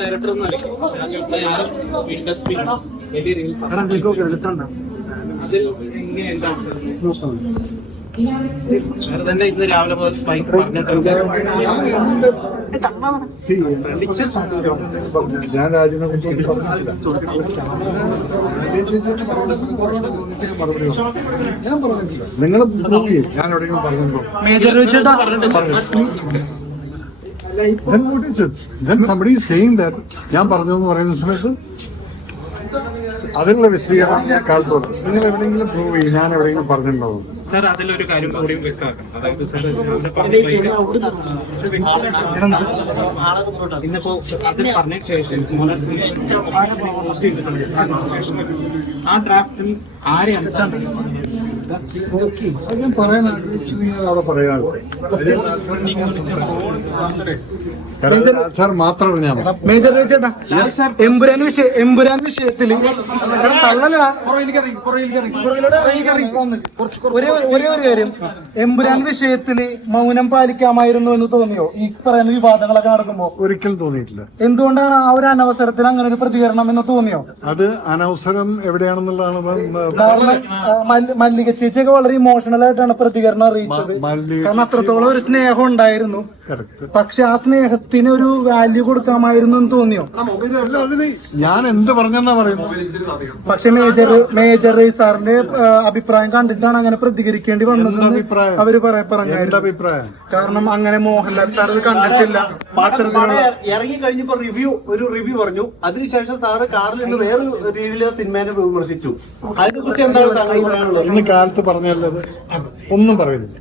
Director industry വലിയ അതിൽ എന്താ തന്നെ ഇന്ന് രാവിലെ മുതൽ സ്പൈക്ക് പറഞ്ഞിട്ടുണ്ട് ഞാൻ രാജിനെ കുറിച്ച് നിങ്ങൾ ഞാൻ എവിടെയെങ്കിലും പറഞ്ഞിട്ടുണ്ടോ major Then what is it? Then somebody is saying that ഞാൻ പറഞ്ഞു എന്ന് പറയുന്ന സമയത്ത് അതിനുള്ള വിശദീകരണം ഞാൻ കാൽത്തോട്ട് നിങ്ങൾ എവിടെയെങ്കിലും പ്രൂവ് ചെയ്യും ഞാൻ എവിടെയെങ്കിലും പറഞ്ഞിട്ടുണ്ടാവും സാർ അതിലൊരു കാര്യം കൂടി വ്യക്തമാക്കണം അതായത് സാർ ഇന്നിപ്പോ അതിൽ പറഞ്ഞ ശേഷം ആ ഡ്രാഫ്റ്റിൽ ആരെ അനുസരിച്ച് ഞാൻ പറയാൻ ആഗ്രഹിച്ചത് ഞാൻ അവിടെ പറയാം സാർ മാത്രമാണ് ഞാൻ പറഞ്ഞത്. മേജർ എമ്പുരാൻ വിഷയ എമ്പുരാൻ തള്ളലടാ. കയറി. ഒരേ ഒരേ ഒരു കാര്യം. എമ്പുരാൻ വിഷയത്തിൽ മൗനം പാലിക്കാമായിരുന്നു എന്ന് തോന്നിയോ? ഈ പറയുന്ന വിവാദങ്ങളൊക്കെ നടക്കുമ്പോ? ഒരിക്കലും തോന്നിയിട്ടില്ല. എന്തുകൊണ്ടാണ് ആ ഒരു അനവസരത്തിൽ അങ്ങനെ ഒരു പ്രതികരണം എന്ന് തോന്നിയോ? അത് അനവസരം എവിടെയാണെന്നുള്ളതാണ് മല്ലിക ചേച്ചിയൊക്കെ വളരെ ഇമോഷണൽ ആയിട്ടാണ് പ്രതികരണം അറിയിച്ചത്. കാരണം അത്രത്തോളം ഒരു സ്നേഹം ഉണ്ടായിരുന്നു. പക്ഷെ ആ സ്നേഹത്തിന് ഒരു വാല്യൂ കൊടുക്കാമായിരുന്നു എന്ന് തോന്നിയോ? ഞാൻ എന്ത് പറഞ്ഞെന്നാ പറയുന്നത്? പക്ഷെ മേജർ മേജർ സാറിന്റെ അഭിപ്രായം കണ്ടിട്ടാണ് അങ്ങനെ പ്രതികരിക്കേണ്ടി വന്നത് അവർ പറ- അഭിപ്രായം? കാരണം അങ്ങനെ മോഹൻലാൽ സാർ ഇത് കണ്ടിട്ടില്ല. ഇറങ്ങി കഴിഞ്ഞപ്പോ റിവ്യൂ ഒരു റിവ്യൂ പറഞ്ഞു. അതിനുശേഷം സാറ് കാറിൽ നിന്ന് വേറെ രീതിയിൽ ആ സിനിമേനെ വിമർശിച്ചു. അതിനെ കുറിച്ച് എന്താണ് താങ്കൾ പറയാനുള്ളത് കാലത്ത് പറഞ്ഞല്ലത് ഒന്നും പറയുന്നില്ല.